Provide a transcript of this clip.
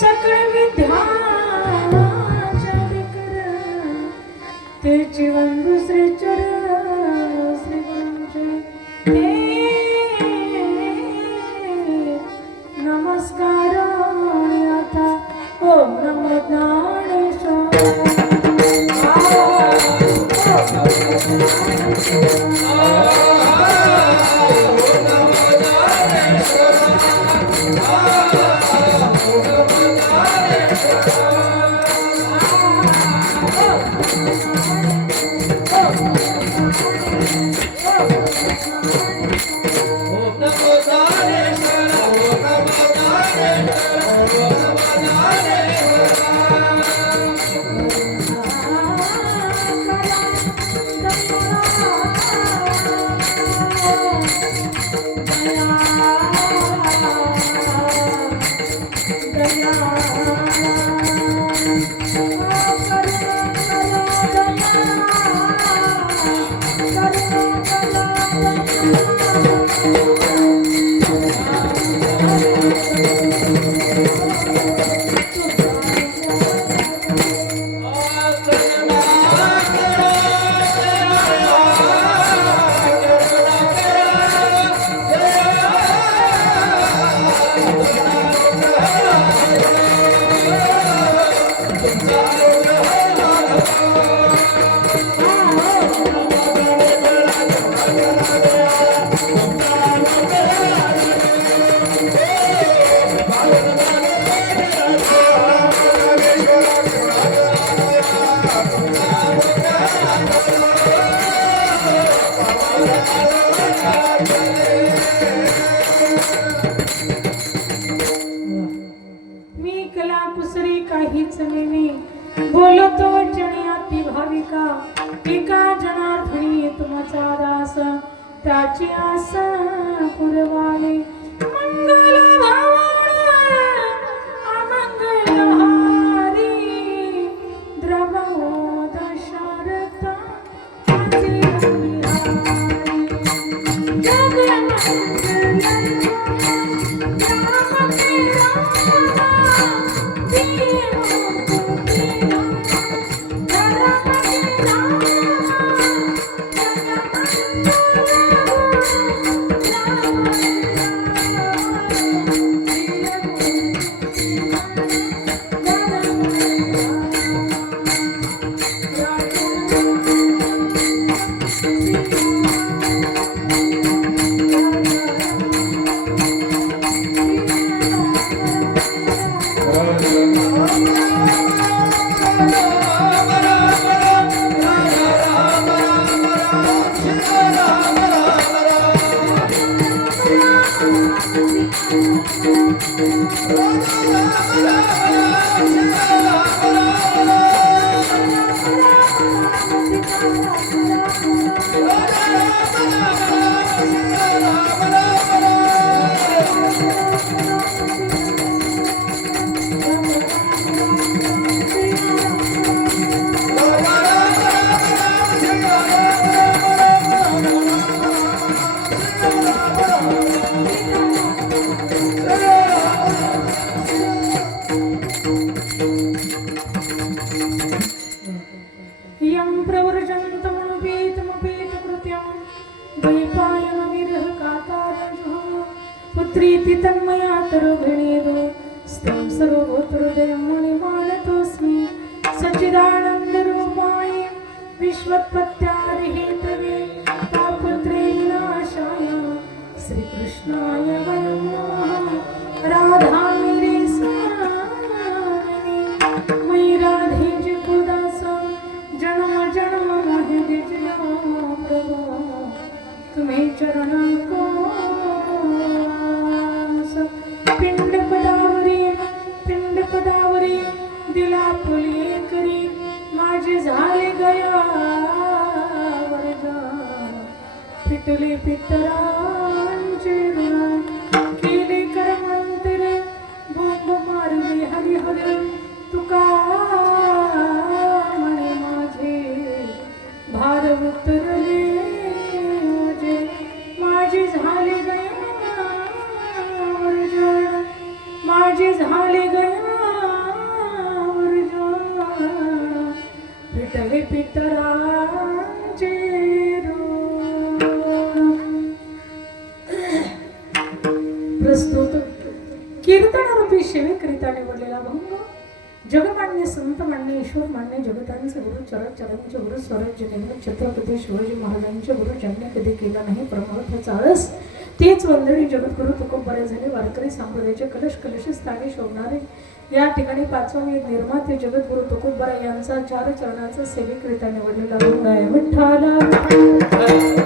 सकळ विद्या ते जीवन दुसरे चर श्री गुरुचे नमस्कार आता ओम नमो ज्ञानेश्वर काहीच नेमी बोलतो वचनी अति भाविका एका जनार्दनी तुमचा दास त्याची आस पुरवाले मंगल भावना अमंगल हारी द्रवो दशरथा प्रीति तन्मया तरुभिणेदो स्तं सर्वभूतहृदयं मानतोऽस्मि सच्चिदानन्द रूपाय विश्वोत्पत्त्यादिहेतवे तापत्रय विनाशाय श्रीकृष्णाय वयं नमः राधा मेरे स्वामी मयि राधे जगुदास जन्म जन्म मोहि दिजया प्रभु तुम्हें चरणों को पिंड पदावरी दिला फुले करी माझे झाले गया वरदा पिटले पितरांचे ऋण केले कर्मांतरे भोग मारले हरी हरी तुका म्हणे माझे भार उतरले माझे झाले गया माझे झाले गया सेवेकरिता निवडलेला भंग जगमान्य संत मान्य ईश्वर मान्य जगतांचे गुरु चराचरांचे गुरु स्वराज्य निर्माण छत्रपती शिवाजी महाराजांचे गुरु ज्यांनी कधी केला नाही परमार्थाचा आळस तेच वंदनी जगद्गुरु तुकोबरे झाले वारकरी संप्रदायाचे कलश कलश स्थानी शोभणारे या ठिकाणी पाचवा वेद निर्माते जगद्गुरु तुकोबरा यांचा चार चरणाचा सेवेकरिता निवडलेला भंग आहे विठ्ठला